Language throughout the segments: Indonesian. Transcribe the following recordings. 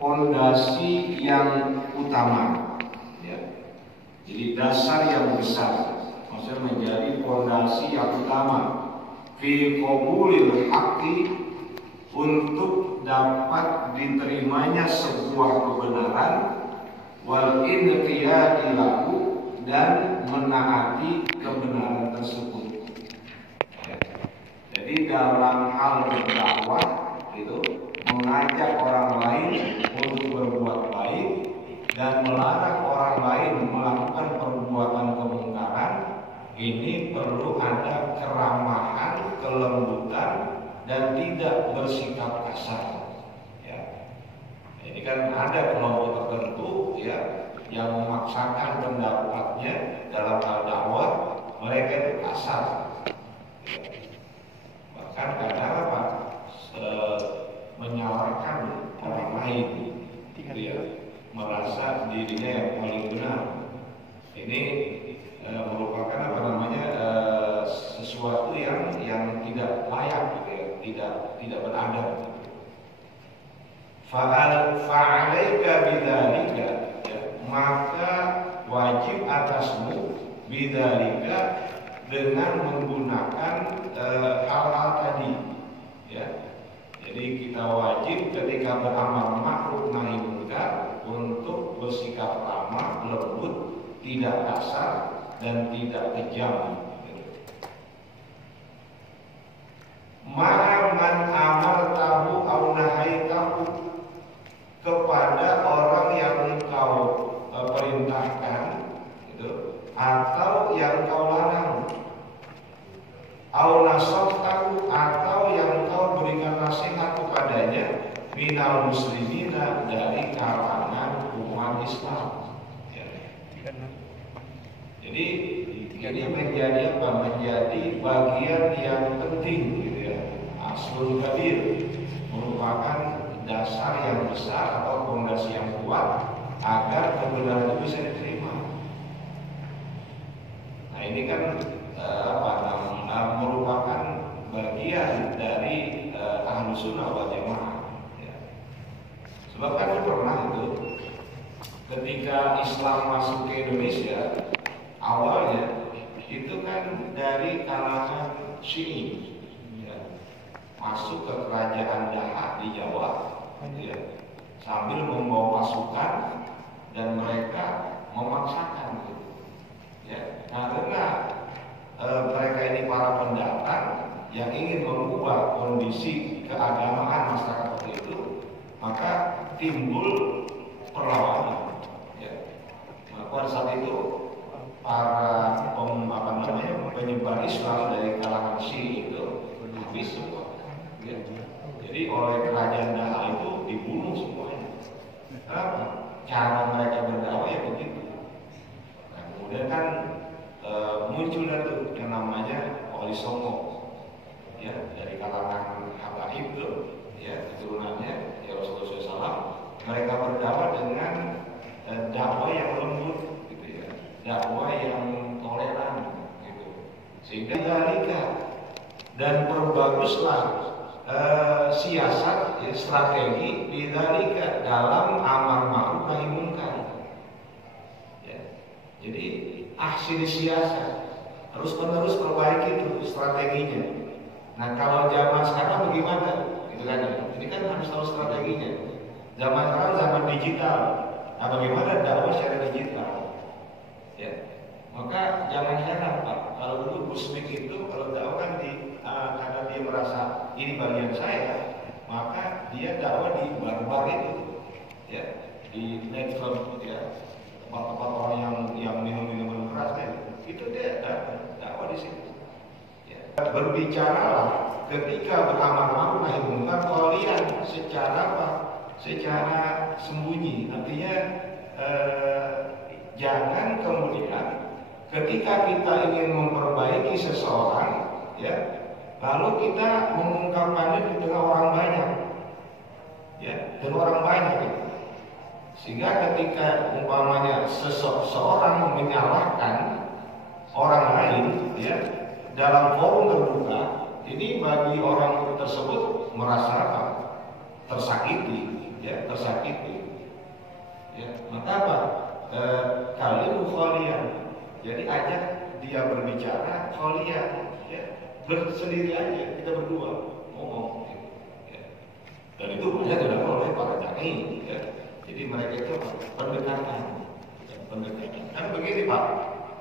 pondasi yang utama, ya. Jadi dasar yang besar, maksudnya menjadi pondasi yang utama fi qabulil haqqi, untuk dapat diterimanya sebuah kebenaran, wal inqiyadi lahu, dan menaati kebenaran tersebut. Jadi dalam hal berdakwah itu mengajak orang lain untuk berbuat baik dan melarang orang lain melakukan perbuatan kemungkaran, ini perlu ada keramahan, kelembutan, dan tidak bersikap kasar. Ya. Ini kan ada kelompok tertentu, ya, yang memaksakan pendapatnya dalam hal dakwah, mereka itu kasar. Ya. Bahkan kadang apa? Menyalahkan orang lain, gitu ya, merasa dirinya yang paling benar. Ini merupakan apa namanya sesuatu yang tidak layak, gitu ya, tidak beradab. Fa'alaika bidzalika, ya, maka wajib atasmu bidzalika, dengan menggunakan hal-hal tadi, ya. Jadi kita wajib ketika beramal ma'ruf nahi munkar untuk bersikap ramah, lembut, tidak kasar dan tidak kejam. Man amartahu au nahaitahu, kepada orang yang engkau perintahkan, gitu, atau yang kau larang, au nasahtahu, atau yang kau berikan nasihat kepadanya, minal muslimina, dari kalangan umat Islam. Ya. Jadi ini menjadi apa? Menjadi bagian yang penting, gitu ya. Aslul kabir, merupakan dasar yang besar atau fondasi yang kuat agar kebenaran itu bisa diterima. Nah ini kan merupakan bagian dari Ahlus Sunnah wal Jamaah. Ya. Sebab kan pernah itu ketika Islam masuk ke Indonesia, awalnya itu kan dari kalangan Syi'i, ya, masuk ke kerajaan Daha di Jawa, ya, sambil membawa pasukan dan mereka memaksakan, gitu. Ya, karena mereka ini para pendatang yang ingin mengubah kondisi keagamaan masyarakat waktu itu, maka timbul perlawanan. Ya. Maka pada saat itu para penyebar Islam dari kalangan Syi'i itu habis semua. Ya. Jadi oleh kerajaan Daha itu dibunuh semuanya. Kenapa? Cara mereka berdakwah ya begitu. Nah, kemudian kan muncul itu yang namanya Wali Songo, ya, dari kalangan Habaib itu, ya, keturunannya ya Rasulullah SAW. Mereka berdakwah dengan dakwah yang lembut, gitu ya, dakwah yang toleran, gitu. Sehingga dalika, dan perbaguslah siasat, ya, strategi di dalika dalam amar ma'ruf nahi munkar. Ya. Jadi ahsin siasat, terus menerus perbaiki itu strateginya. Nah kalau zaman sekarang bagaimana? Gitu kan? Ini kan harus tahu strateginya. Zaman sekarang zaman digital. Nah bagaimana dakwah secara digital? Ya, maka jangan heran Pak, kalau dulu Gusmik itu kalau dakwah kan karena dia merasa ini bagian saya, maka dia dakwah di bar-bar itu, ya, di network, ya, tempat-tempat orang yang minum minuman keras, kan? Itu dia dakwah di situ. Ya. Berbicaralah ketika beramal ma'ruf nahi munkar qalilan, secara apa? Secara sembunyi. Artinya jangan kemudian ketika kita ingin memperbaiki seseorang, ya, lalu kita mengungkapkannya di tengah orang banyak, ya, dan orang banyak, ya. Sehingga ketika umpamanya seseorang menyalahkan orang lain, ya, dalam forum terbuka, ini bagi orang tersebut merasa apa? Tersakiti, ya, tersakiti. kalimu khalian. Jadi ajak dia berbicara khalian, ya, bersendiri aja, kita berdua ngomong. Ya. Dan itu banyak dilakukan oleh para dai. Ya. Jadi mereka itu pendekatan. Kan begini Pak,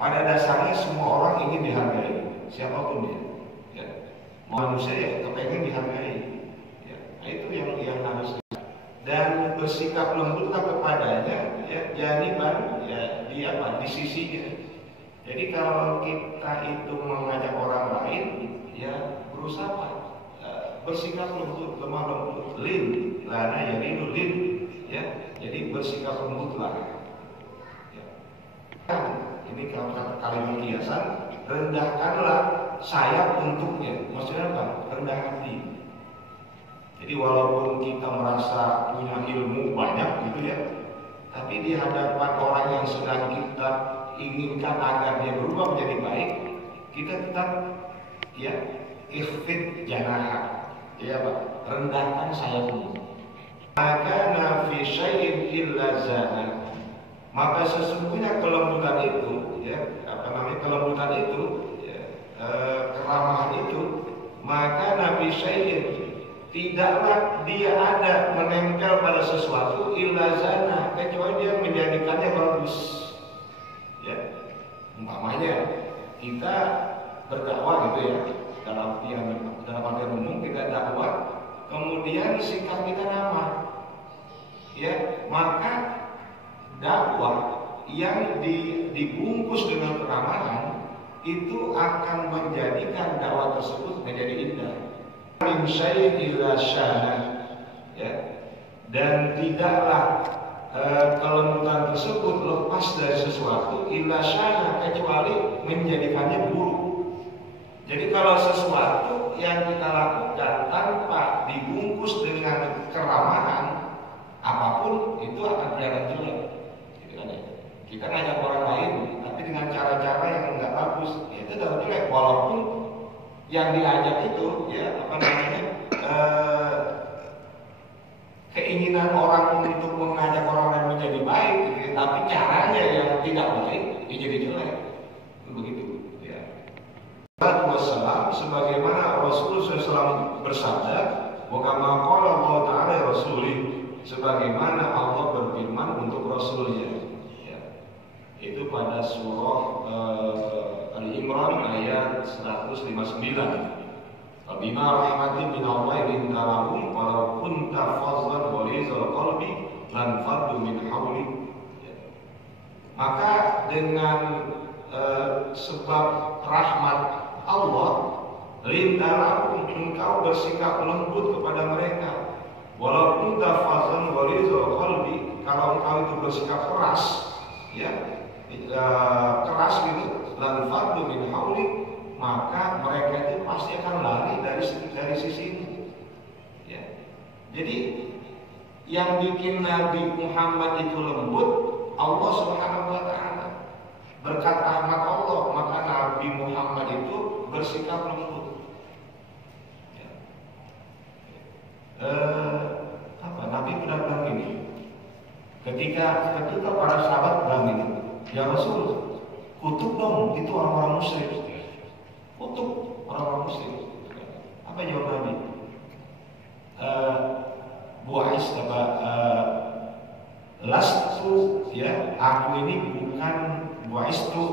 pada dasarnya semua orang ingin dihargai, siapapun dia. Ya. Manusia ya kepengen dihargai. Ya. Nah, itu yang harus. Dan bersikap lembutlah kepadanya, ya, janiban, ya, di sisinya. Jadi kalau kita itu mengajak orang lain, ya berusaha bersikap lembut, lemah lembut, lin, lana ya lin, ya. Jadi bersikap lembutlah. Ya. Ini kalau kalimat kiasan, rendahkanlah sayap untuknya. Maksudnya apa? Rendah hati. Jadi walaupun kita merasa punya ilmu banyak gitu ya, tapi di hadapan orang yang sedang kita inginkan agar dia berubah menjadi baik, kita tetap ya ikhfid janaha, ya Pak, rendahkan sayapmu. Maka nafi syai'in illa zana. Maka sesungguhnya kelembutan itu, ya, kelembutan itu, ya, keramahan itu, maka nafi syai'in, tidaklah dia ada menempel pada sesuatu illa zana, kecuali dia menjadikannya bagus. Ya, umpamanya kita berdakwah gitu ya, dalam artian umum kita dakwah, kemudian sikap kita ramah, ya, maka dakwah yang dibungkus dengan keramahan itu akan menjadikan dakwah tersebut menjadi indah. Min syai'in illa syana, ya, dan tidaklah kelembutan tersebut lepas dari sesuatu illa syana, kecuali menjadikannya buruk. Jadi kalau sesuatu yang kita lakukan tanpa dibungkus dengan keramahan, apapun itu akan kelihatan jelek. Gitu kan ya? Kita ngajak orang lain, tapi dengan cara-cara yang nggak bagus, ya itu tetap jelek. Walaupun yang diajak itu, ya apa namanya, keinginan orang untuk mengajak orang lain menjadi baik, gitu, tapi caranya yang tidak baik, ya jadi jelek. Begitu, ya. Wassalam, sebagaimana Rasulullah SAW bersabda, wa kama qala Allah Ta'ala Rasulih, sebagaimana Allah berfirman untuk Rasulnya, ya. Itu pada surah Al-Imran ayat 159. Bima rahmatin min Allah linta lahum walau kunta fazzan ghalizal qalbi lan faddu min hawli. Maka dengan sebab rahmat Allah, linta lahum, engkau bersikap lembut kepada mereka. Walau kunta fazzan ghalizal qalbi, kalau engkau itu bersikap keras, ya, keras gitu, lan faddu min hawli, maka mereka itu pasti akan lari dari sisimu. Ya. Jadi yang bikin Nabi Muhammad itu lembut, Allah Subhanahu wa Ta'ala. Berkat rahmat Allah, maka Nabi Muhammad itu bersikap lembut. Ya. Nabi pernah bilang ini, ketika para sahabat bilang ini, ya Rasul, kutuk dong itu orang-orang musyrik. Untuk orang-orang muslim, apa jawab Nabi? Bu'ais apa? Lastu, ya, aku ini bukan bu'aistu.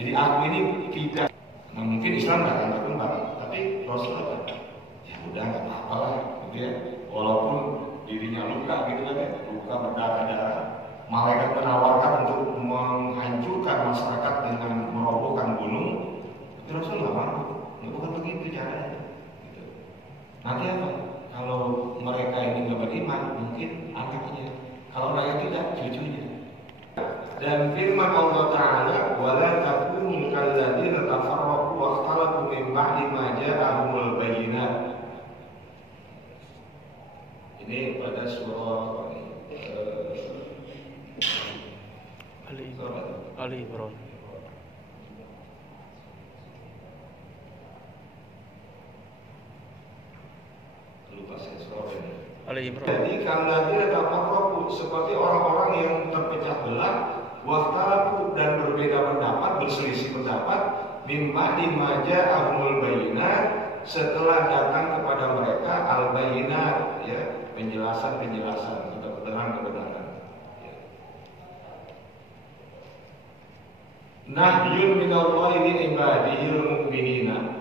Jadi aku ini tidak. Nah, mungkin Islam nggak akan berkembang, tapi Rasulullah, ya udah nggak apa-apa lah, gitu ya. Walaupun dirinya luka, gitu kan ya, luka berdarah-darah. Malaikat menawarkan untuk menghancurkan masyarakat dengan merobohkan gunung, tapi Rasul nggak mampu. Nggak, bukan begitu caranya. Gitu. Nanti apa? Kalau mereka ini nggak beriman, mungkin anaknya. Kalau mereka tidak, cucunya. Dan firman Allah Taala, wala takunu kalladzina tafarraqu wa ikhtalafu min ba'di ma ja'ahumul bayyinat. Ini pada surah Ali Imran. Lupa saya surah ini. Ali Jadi kalladzina tafarraqu, seperti orang-orang yang terpecah belah, wakhtalafu, dan berbeda pendapat, berselisih pendapat, min ba'di ma ja'ahumul bayyinat, setelah datang kepada mereka al-bayyinat, ya, penjelasan-penjelasan, kebenaran-kebenaran. Ya. Nahyun minallahi li ibadihil mu'minina.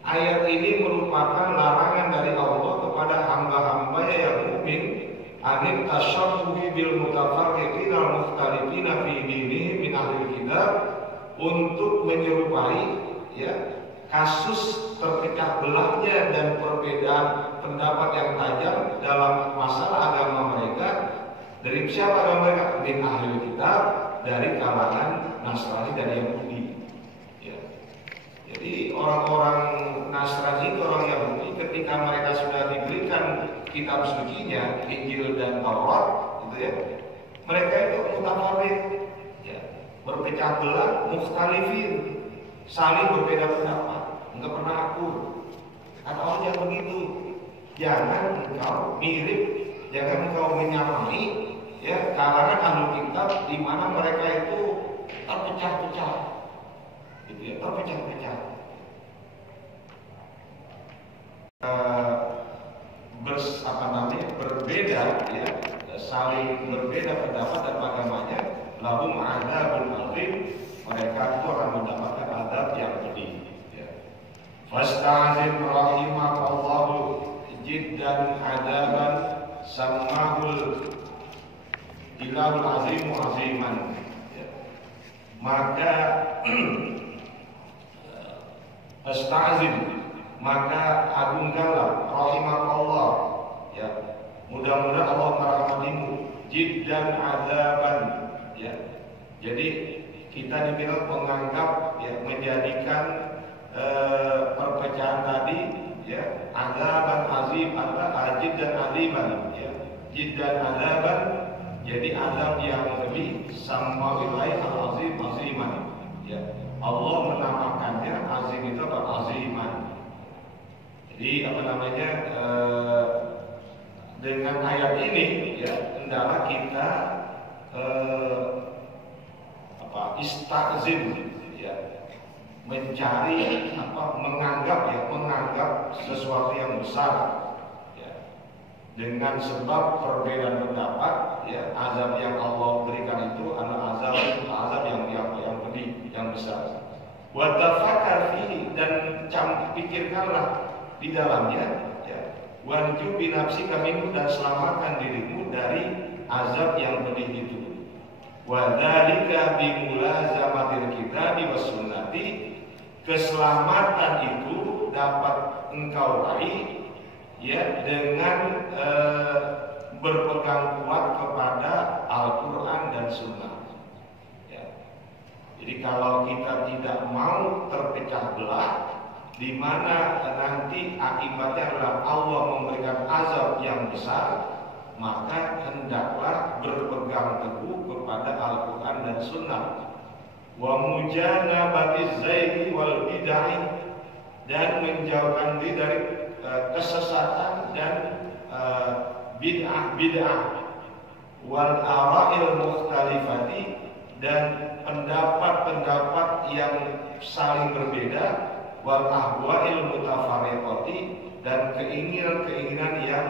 Ayat ini merupakan larangan dari Allah kepada hamba-hambanya yang mukmin, anit tasyabbuhi bil mutafarriqina al mukhtalifina fi dinihim min ahlil kitab, untuk menyerupai, ya, kasus terpecah belahnya dan perbedaan pendapat yang tajam dalam masalah agama mereka. Dari siapa agama mereka? Min ahlil kitab, dari kalangan Nasrani dan Yahudi. Ya. Jadi orang-orang Nasrani itu orang Yahudi, ketika mereka sudah diberikan kitab sucinya, Injil dan Taurat, gitu ya, mereka itu mutafarriq, ya, berpecah belah, mukhtalifin, saling berbeda pendapat, enggak pernah akur. Kata Allah yang begitu, jangan engkau mirip, jangan engkau menyamai, ya, kalangan ahli kitab di mana mereka itu terpecah-pecah, gitu ya, terpecah-pecah. Berbeda, ya, saling berbeda pendapat dan agamanya, lahum adzabun azim, mereka itu akan mendapatkan azab yang pedih. Ya. Fasta'zim rahimakallahu jiddan adaban sammahul ilahul azimu aziman. Ya. Maka fasta'zim, maka agungkanlah rahimakallah, ya, mudah-mudahan Allah merahmatimu, jiddan adaban, ya. Jadi kita dibilang menganggap, ya, menjadikan perpecahan tadi, ya, adaban azim atau ajid dan aziman, ya, jiddan adaban, jadi azab yang lebih, sama wilayah al-azim aziman, ya. Allah menamakannya azim itu apa? Aziman. Jadi apa namanya, dengan ayat ini, ya, hendaklah kita istazim, ya, mencari menganggap sesuatu yang besar, ya, dengan sebab perbedaan pendapat, ya, azab yang Allah berikan itu adalah azab yang pedih, yang besar. Wa tafakkar fihi, dan pikirkanlah di dalamnya, ya, wanju binafsi kami, dan selamatkan dirimu dari azab yang pedih itu. Wa dzalika bi mulazamatil kitabi was sunnati, keselamatan itu dapat engkau raih, ya, dengan berpegang kuat kepada Al-Qur'an dan Sunnah. Ya. Jadi kalau kita tidak mau terpecah belah, di mana nanti akibatnya adalah Allah memberikan azab yang besar, maka hendaklah berpegang teguh kepada Al-Quran dan Sunnah. Wa mujanabatiz zaigi wal bid'ah, dan menjauhkan diri dari kesesatan dan bid'ah, wal ara'il mukhtalifati, dan pendapat-pendapat yang saling berbeda, wal ahwa'il mutafarriqati, dan keinginan-keinginan yang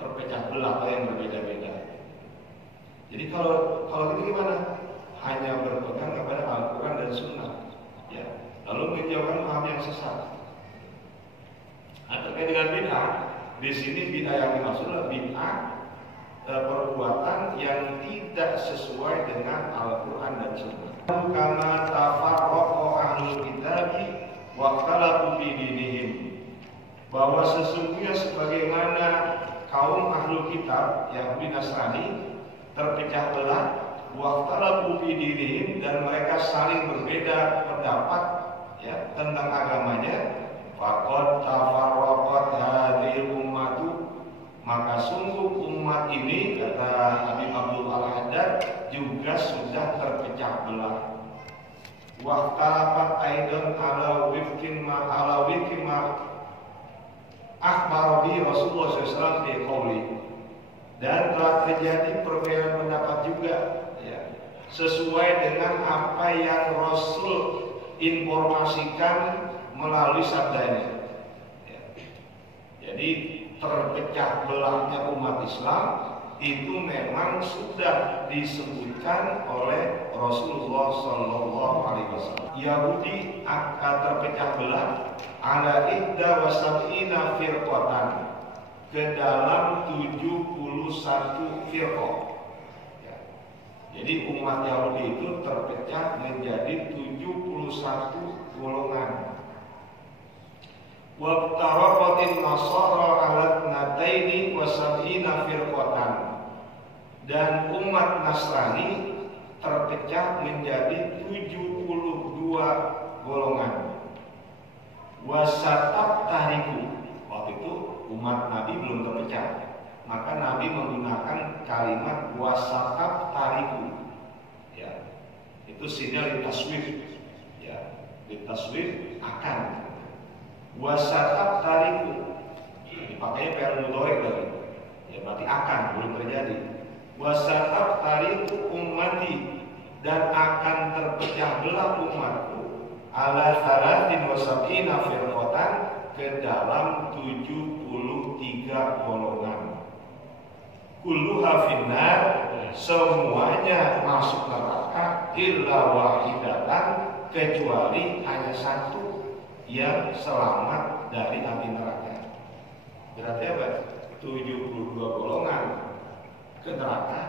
terpecah belah atau yang berbeda-beda. Jadi kalau gitu gimana? Hanya berpegang kepada Al-Quran dan Sunnah, ya. Lalu menjauhkan paham yang sesat. Terkait dengan bid'ah, di sini bid'ah yang dimaksud adalah bid'ah perbuatan yang tidak sesuai dengan Al-Quran dan Sunnah. Kama tafarraqa ahlul kitabi waqtalafu fi dinihim, bahwa sesungguhnya sebagaimana kaum ahlul kitab Yahudi Nasrani terpecah belah, waqtalafu fi dinihim, dan mereka saling berbeda pendapat, ya, tentang agamanya, faqad tafarraqat hadhil ummatu, maka sungguh umat ini, kata Habib Abdul Al-Haddad, juga sudah terpecah belah. Waqtalafat aidan ala wifkin ma akhbarani Rasulullah SAW fi qouli, dan telah terjadi perbedaan pendapat juga ya, sesuai dengan apa yang Rasul informasikan melalui sabdanya ya. Jadi terpecah belahnya umat Islam itu memang sudah disebutkan oleh Rasulullah Sallallahu Alaihi Wasallam. Yahudi akan terpecah belah ala idda wasab'ina firqatan, ke dalam 71 firqah ya. Jadi umat Yahudi itu terpecah menjadi 71 golongan. Wabtaraqatin nasara ala nataini wasab'ina firqatan, dan umat Nasrani terpecah menjadi 72 golongan. Wasatab tariku, waktu itu umat Nabi belum terpecah, maka Nabi menggunakan kalimat wasatab tariku ya. Itu sinyal ditaswif ya, ditaswif akan. Wasatab tariku dipakainya fi'il mudhari tadi ya, berarti akan, belum terjadi. Wasatab tariku ummati, dan akan terpecah belah umatku ala salatin wasab'ina firqatan, ke dalam 73 golongan. Kulluha finnar, semuanya masuk neraka, illa wahidatan, kecuali hanya satu yang selamat dari api neraka. Berarti apa? 72 golongan ke neraka,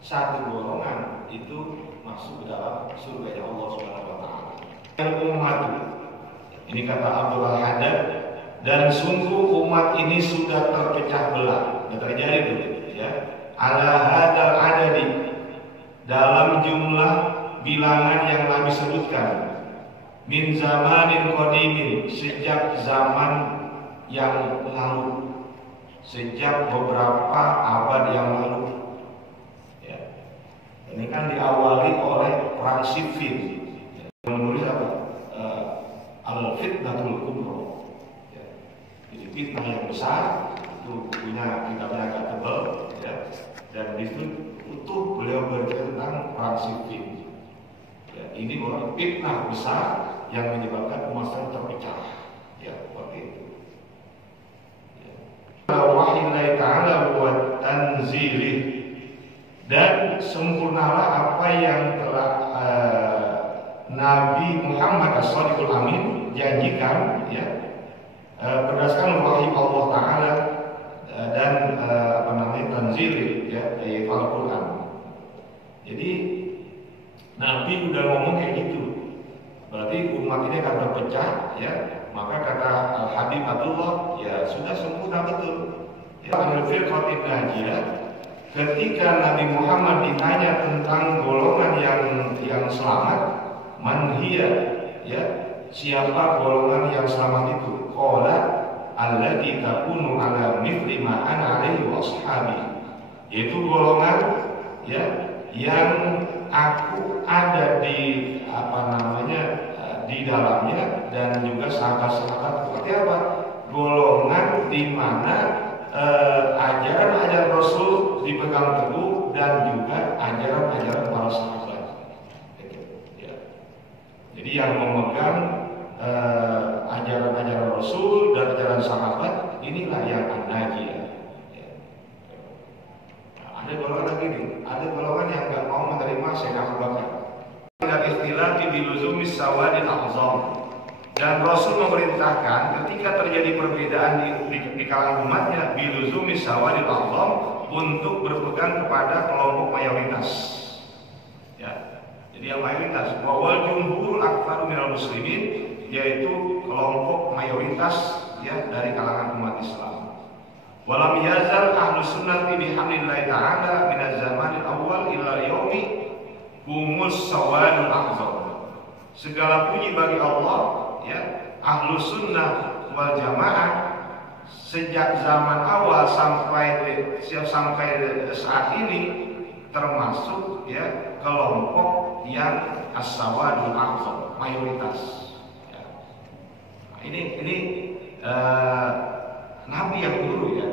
satu golongan itu masuk ke dalam surga Allah Subhanahu wa taala. Yang umat ini kata Abdul Haddad, dan sungguh umat ini sudah terpecah belah, sudah terjadi dulu ya. Ala hadal adadi, dalam jumlah bilangan yang Nabi sebutkan, min zamanin qadimin, sejak zaman yang lalu, sejak beberapa abad yang lalu ya. Ini kan diawali oleh perang Siffin ya. Menulis apa? Al-Fitnatul Kubra ya. Jadi fitnah yang besar, itu punya kitabnya agak tebal ya. Dan itu utuh beliau bercerita tentang perang Siffin ya. Ini orang fitnah besar yang menyebabkan umat Islam terpecah ya, seperti itu ya. Wahillahi ta'ala wa tanzilih, dan sempurnalah apa yang telah Nabi Muhammad as-Shadiqul Amin janjikan ya, berdasarkan wahyu Allah Ta'ala dan tanzilih ya, yaitu Al-Quran. Jadi Nabi udah ngomong kayak gitu, berarti umat ini akan terpecah ya. Maka kata Habib Abdullah, ya sudah sempurna betul ya. Al-Firqatin Najiyah, ketika Nabi Muhammad ditanya tentang golongan yang selamat, manhiya ya, siapa golongan yang selamat itu? Qala allati takunu ala mithli ma ana alaihi wa ashabi, yaitu golongan ya yang aku ada di di dalamnya, dan juga sahabat-sahabat. Seperti apa? Golongan di mana ajaran-ajaran Rasul dipegang teguh, dan juga ajaran-ajaran para sahabat. Ya. Jadi yang memegang ajaran-ajaran Rasul dan ajaran sahabat, inilah yang an-najiyah. Ya. Nah, ada golongan lagi nih, ada golongan yang nggak mau menerima Sayyidina Abu Bakar. Ikhtilafi biluzumi sawadil a'zam, dan Rasul memerintahkan ketika terjadi perbedaan di kalangan umatnya, biluzumi sawadil a'zam, untuk berpegang kepada kelompok mayoritas ya. Jadi yang mayoritas, wal jumhur aktsar minal muslimin, yaitu kelompok mayoritas ya dari kalangan umat Islam. Walam yazal ahlus sunnati bihamdillahi ta'ala minaz zamanil awal ila yaumi humus sawadul a'zam. Segala puji bagi Allah ya, ahlus sunnah wal jamaah sejak zaman awal sampai saat ini termasuk ya kelompok yang as-sawadul a'zam, mayoritas ya. Nah, ini Nabi yang guru ya.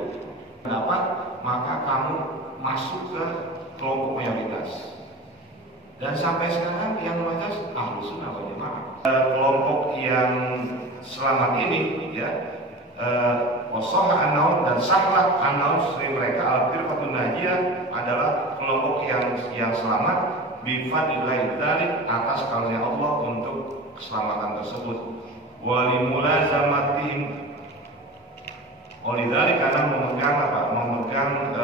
Pendapat, maka kamu masuk ke kelompok mayoritas. Dan sampai sekarang yang mayoritas Ahlus Sunnah wal Jamaah. Kelompok yang selamat ini ya, wasoha an-naum dan sahlah an-naum, mereka al-firqatun najiyah adalah kelompok yang selamat bifadlillahi dzalik, atas karunia Allah untuk keselamatan tersebut. Walimulazamatihim, oleh dari karena memegang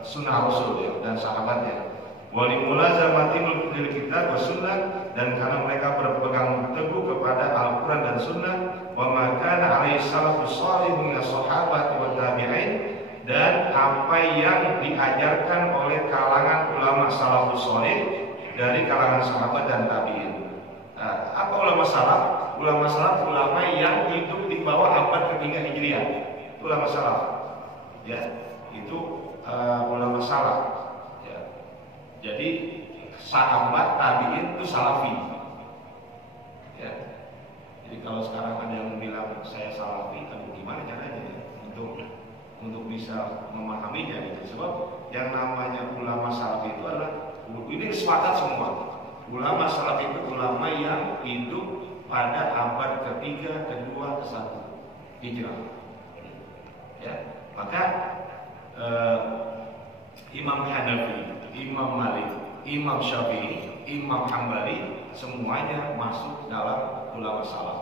sunnah Rasul ya, dan sahabatnya. Walimulazamatihim lil kitab wa sunnah, dan karena mereka berpegang teguh kepada Al-Quran dan Sunnah. Wa ma kana alaihi salafus shalih min as-sahabati wa tabi'in, dan apa yang diajarkan oleh kalangan ulama salafus shalih dari kalangan sahabat dan tabi'in. Apa ulama salaf? Ulama salaf ulama yang hidup di bawah abad ketiga Hijriah. Ulama salaf. Ya, itu ulama salaf. Ya. Jadi sahabat tabi'in itu salafi. Ya. Jadi kalau sekarang ada yang bilang saya salafi, tapi gimana caranya ya untuk bisa memahaminya gitu. Sebab yang namanya ulama salafi itu adalah, ini sepakat semua. Ulama salaf itu ulama yang hidup pada abad ketiga, kedua, ke-1 Hijrah. Ya, maka Imam Hanafi, Imam Malik, Imam Syafi'i, Imam Hambali semuanya masuk dalam ulama salaf.